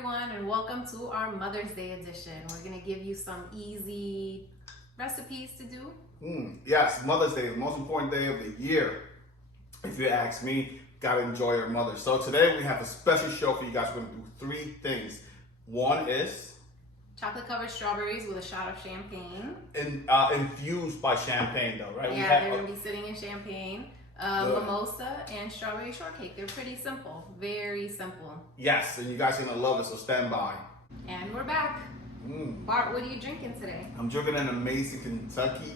everyone, and welcome to our Mother's Day edition. We're going to give you some easy recipes to do. Yes, Mother's Day is the most important day of the year. If you ask me, gotta enjoy your mother. So today we have a special show for you guys. We're gonna do three things. One is chocolate covered strawberries with a shot of champagne. Infused by champagne, though, right? Yeah, they're gonna be sitting in champagne. Mimosa and strawberry shortcake. They're pretty simple, very simple. Yes, and you guys are gonna love it, so stand by. And we're back. Bart, what are you drinking today? I'm drinking an amazing Kentucky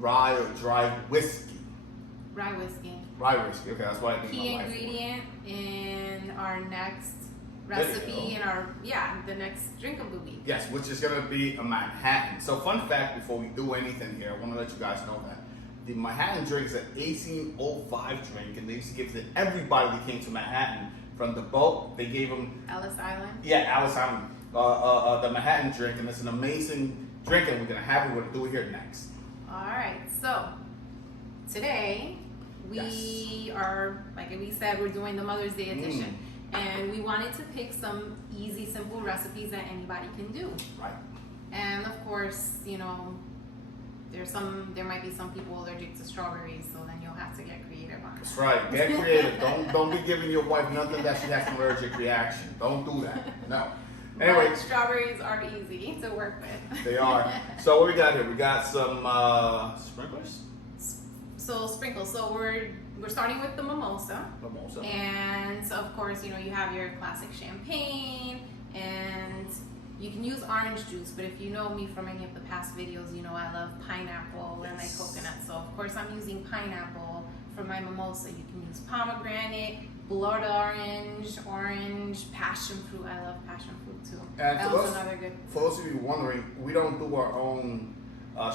rye or dry whiskey. Rye whiskey. Rye whiskey, okay, that's why I think Key ingredient in our next recipe and the next drink of the week. Yes, which is gonna be a Manhattan. So fun fact before we do anything here, I wanna let you guys know that the Manhattan drink is an 1805 drink, and they used to give it to everybody that came to Manhattan from the boat. They gave them Ellis Island. Yeah, Ellis Island. The Manhattan drink, and it's an amazing drink, and we're gonna have it. We're gonna do it here next. All right, so today we are, like we said, we're doing the Mother's Day edition, and we wanted to pick some easy, simple recipes that anybody can do. Right. And of course, you know, there might be some people allergic to strawberries, so then you'll have to get creative on That's right. Get creative. Don't be giving your wife nothing that she has an allergic reaction. Don't do that. No. Anyway, but strawberries are easy to work with. They are. So what we got here? We got some sprinklers. So sprinkles. So we're starting with the mimosa. Mimosa. And so of course, you know, you have your classic champagne, and you can use orange juice, but if you know me from any of the past videos, you know I love pineapple and like coconut. So of course I'm using pineapple for my mimosa. You can use pomegranate, blood orange, passion fruit. I love passion fruit too. And that was another good. For those of you wondering, we don't do our own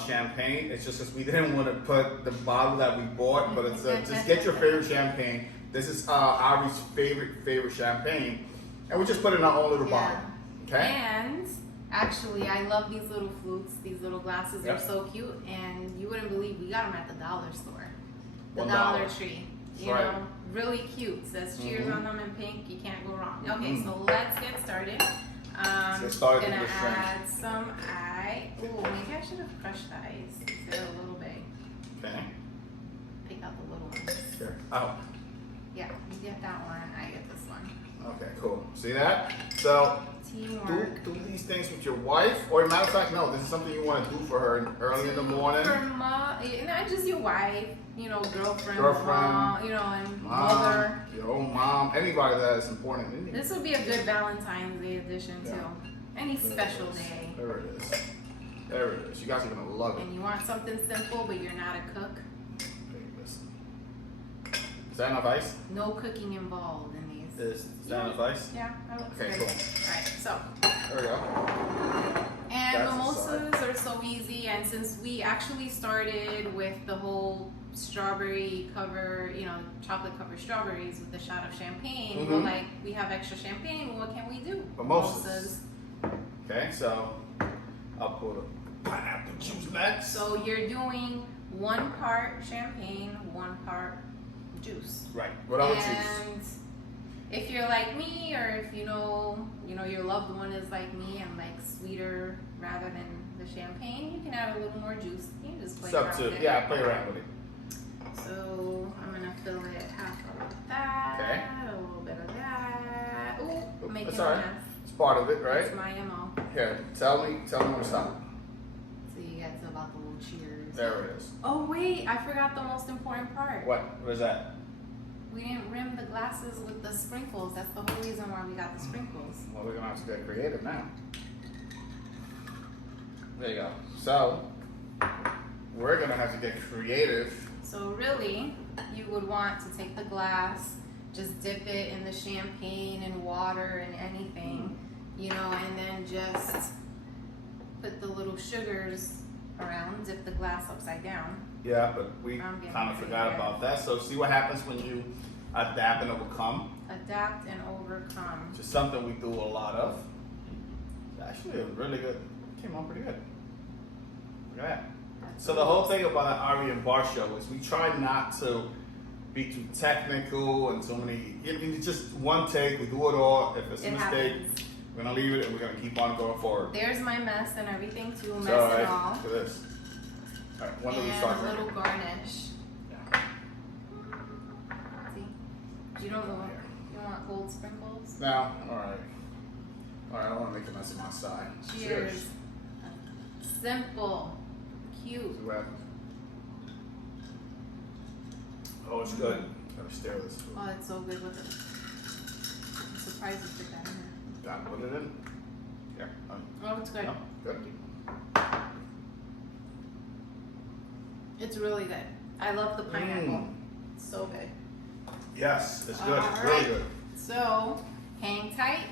champagne. It's just because we didn't want to put the bottle that we bought, but it's just get your favorite champagne. This is Ari's favorite champagne, and we just put it in our own little bottle. Okay. And actually, I love these little flutes, these little glasses. They're so cute, and you wouldn't believe we got them at the dollar store, the Dollar Tree. You know, really cute. Says cheers on them in pink. You can't go wrong. Okay, so let's get started. Let's get started. Gonna add some ice. Oh, maybe I should have crushed the ice. It's a little big. Okay. Pick out the little ones. Sure. Oh. Yeah, you get that one. I get this one. Okay, cool. See that? So do these things with your wife, or matter of fact, no, this is something you want to do for her early in the morning. For not just your wife, you know, girlfriend, mom, you know, and mother. Your own mom, anybody that is important. This would be a good Valentine's Day edition too. Any special day. There it is. There it is. You guys are gonna love it. And you want something simple, but you're not a cook. Okay, listen. Is that enough ice? No cooking involved in these. Is that enough ice? Yeah, that looks okay, good. cool. Alright, so. There we go. And mimosas are so easy, and since we actually started with the whole strawberry cover, you know, chocolate covered strawberries with the shot of champagne, we're like, we have extra champagne, what can we do? Mimosas. Okay, so I'll put a pineapple juice next. So you're doing 1 part champagne, 1 part juice. Right. What other juice? And if you're like me, or if you know your loved one is like me and like sweeter rather than the champagne, you can add a little more juice. You can just play around with it. Yeah, play around with it. So I'm gonna fill it half of that, a little bit of that. Ooh, making a mess. It's part of it, right? It's my MO. Here, tell me when to stop. So you get to about the little cheers. There it is. Oh wait, I forgot the most important part. What is that? We didn't rim the glasses with the sprinkles. That's the whole reason why we got the sprinkles. Well, we're gonna have to get creative now. There you go. So we're gonna have to get creative. So really, you would want to take the glass, just dip it in the champagne and water and anything, you know, and then just put the little sugars around, dip the glass upside down. Yeah, but we kind of forgot about that. So see what happens when you adapt and overcome. Adapt and overcome. Just something we do a lot of. It's actually a really good, came out pretty good. Look at that. So the whole thing about the Ari and Bar show is we try not to be too technical and so many, it's just one take, we do it all. If it's a mistake, We're gonna leave it and we're gonna keep on going forward. There's my mess and everything too, mess So, and all. look at this. All right, when do we And start? a little garnish. Yeah. See? You don't want, you want gold sprinkles? No, all right. All right, I don't want to make a mess of my side. Cheers. Simple. Cute. See what happens. Oh, it's good. Gotta stir this food. Oh, it's so good with it. I'm surprised you put that in there. Gotta put it in. Yeah. Oh, it's good. No, good. It's really good. I love the pineapple. It's so good. Yes, it's good. It's All really right. good. So, hang tight.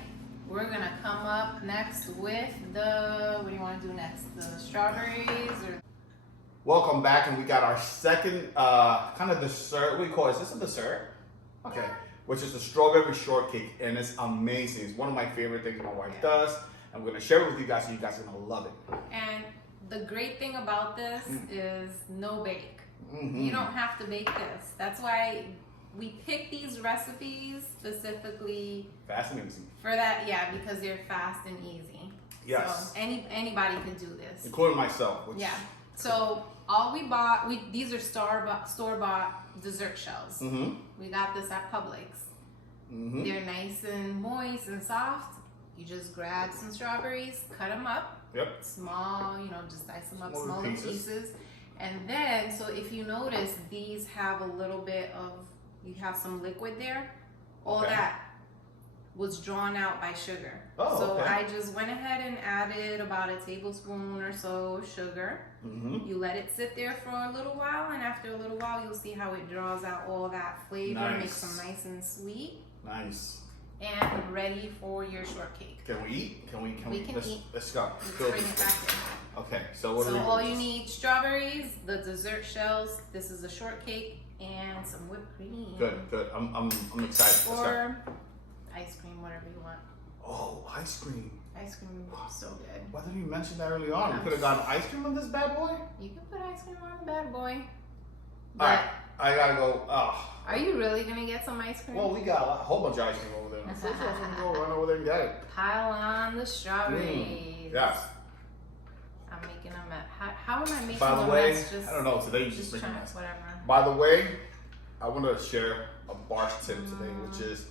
We're gonna come up next with the, what do you want to do next? The strawberries or? Welcome back, and we got our second kind of dessert. What do you call it? Is this a dessert? Okay. Which is the strawberry shortcake, and it's amazing. It's one of my favorite things my wife does, and we're gonna share it with you guys, so you guys are gonna love it. And the great thing about this is no bake. Mm-hmm. You don't have to bake this. That's why we pick these recipes specifically Fast and easy. for that. Yeah, because they're fast and easy. Yes. So anybody can do this. Including myself. Which, Yeah. So all we bought, these are store-bought dessert shells. Mm-hmm. We got this at Publix. Mm-hmm. They're nice and moist and soft. You just grab some strawberries, cut them up. Yep. Small, just dice them up, Smaller smaller pieces. pieces. And then, so if you notice, these have a little bit of, you have some liquid there. All Okay. that was drawn out by sugar. Oh, so okay. I just went ahead and added about a tablespoon or so of sugar. Mm-hmm. You let it sit there for a little while, and after a little while, you'll see how it draws out all that flavor, Nice. makes them nice and sweet, Nice. and ready for your shortcake. Can we eat? Can we can let's, eat. Let's go. Let's Go. bring it back in. Okay, so what do So we all you need, strawberries, the dessert shells, this is a shortcake, and some whipped cream. Good, good. I'm excited. Let's go. Or ice cream, whatever you want. Oh, ice cream. Ice cream is so good. Why didn't you mention that early on? We could have gotten ice cream on this bad boy. You can put ice cream on the bad boy. All But right, I gotta go. Oh. are you really gonna get some ice cream? Well, we got a whole bunch of ice cream over there. So I'm gonna go run over there and get it. Pile on the strawberries. Yes. I'm making them at, how am I making By the them? way, That's just, I don't know. Today you just just trying, making mess. whatever. By the way, I want to share a bar tip today, which is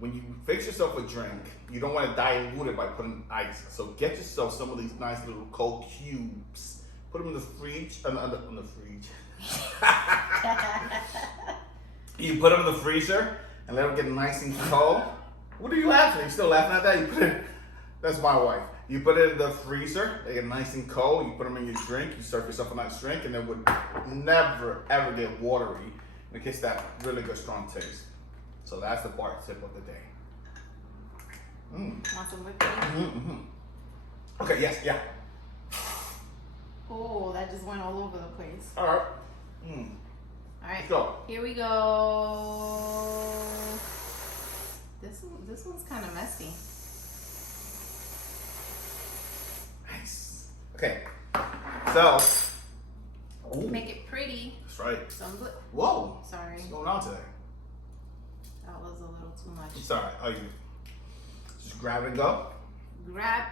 when you fix yourself a drink, you don't want to dilute it by putting ice. So get yourself some of these nice little cold cubes. Put them in the fridge. On the fridge. You put them in the freezer and let them get nice and cold. What are you laughing at? You still laughing at that? You put it. That's my wife. You put it in the freezer. They get nice and cold. You put them in your drink. You serve yourself a nice drink, and it would never ever get watery. And it gets that really good strong taste. So that's the bar tip of the day. Want some whipped cream? Mm-hmm. Okay. Yes. Yeah. Oh, that just went all over the place. All right. All right, Let's go. here we go. This one's kind of messy. Nice. Okay. So. Ooh, Make it pretty. that's right. Whoa. Sorry, What's going on today? that was a little too much. It's all right. Oh, you just grab and go.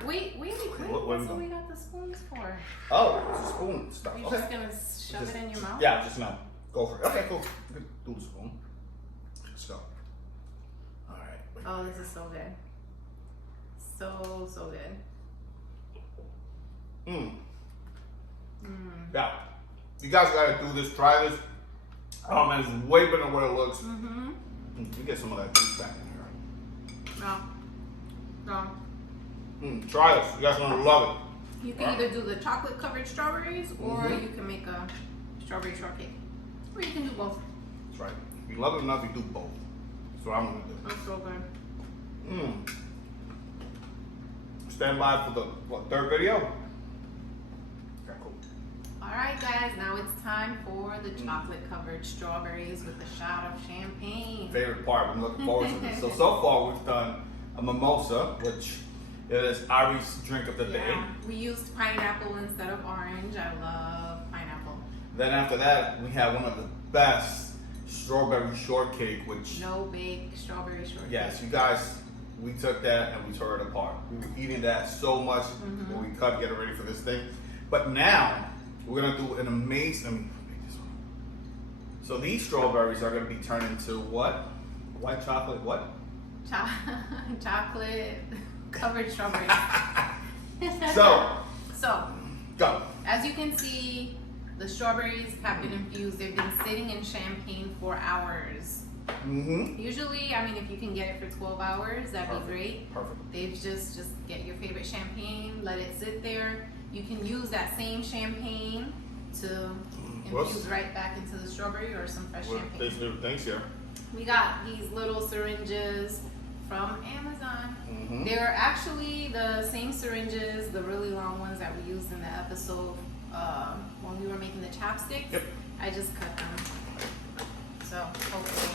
Wait, What that's we what doing? we got the spoons for. Oh, it's a spoon stuff. You're Okay. just gonna shove Just- it in your mouth? Yeah, just no. Go for it. Okay, cool. You can do the spoon. Let's go. All right. Oh, this is so good. So good. Yeah. You guys gotta do this. Try this. Oh man, it's way better than what it looks. You get some of that juice back in here. No. Try this. You guys gonna love it. You can either do the chocolate covered strawberries or you can make a strawberry shortcake. Or you can do both. That's right. If you love it enough, you do both. That's what I'm gonna do. It's so good. Stand by for the third video. Okay, cool. Alright guys, now it's time for the chocolate covered strawberries with a shot of champagne. Favorite part. I'm looking forward to this. So far we've done a mimosa, which is Ari's drink of the day. Yeah, we used pineapple instead of orange. I love pineapple. Then after that, we have one of the best strawberry shortcake, which No bake strawberry shortcake. yes, you guys we took that and we tore it apart. We were eating that so much when we cut, get it ready for this thing. But now we're gonna do an amazing. Let me make this one. So these strawberries are gonna be turned into what? White chocolate. What? Chocolate covered strawberries. So go. As you can see, the strawberries have been infused. They've been sitting in champagne for hours. Usually, I mean, if you can get it for 12 hours, that'd be great. Perfect. They've just get your favorite champagne, let it sit there. You can use that same champagne to infuse right back into the strawberry or some fresh champagne. There's new things here. We got these little syringes from Amazon. They're actually the same syringes, the really long ones that we used in the episode when we were making the chapsticks. Yep. I just cut them. So hopefully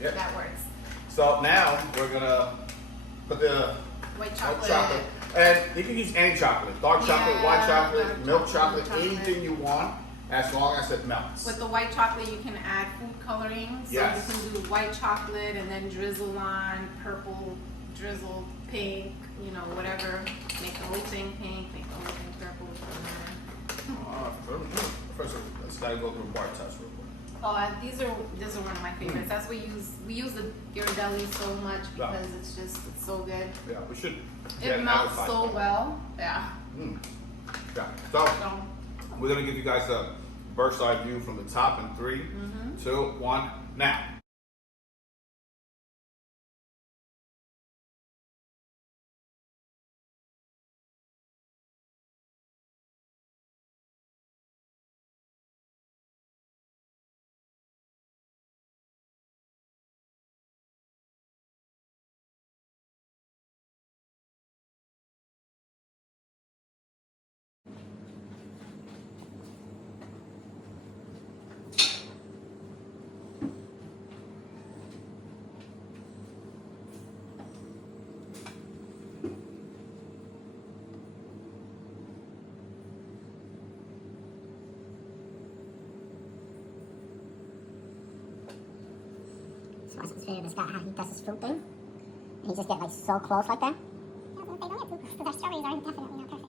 that works. So now we're gonna put the White chocolate. And you can use any chocolate. Dark chocolate, white chocolate, dark milk chocolate, chocolate, anything you want, as long as it melts. With the white chocolate, you can add food coloring. So you can do white chocolate and then drizzle on purple, drizzle pink, you know, whatever. Make the whole thing pink, make the whole thing purple. First, let's gotta go through bar test real quick. Oh, these are one of my favorites. That's what we use the Ghirardelli so much because it's so good. Yeah, we should. It melts so well. Yeah. Yeah. So we're gonna give you guys a bird's eye view from the top in 3, 2, 1, now. So I just figured this guy how he does his fruit thing. And he just get like so close like that. Yeah, but they don't get too close because our strawberries are definitely not perfect.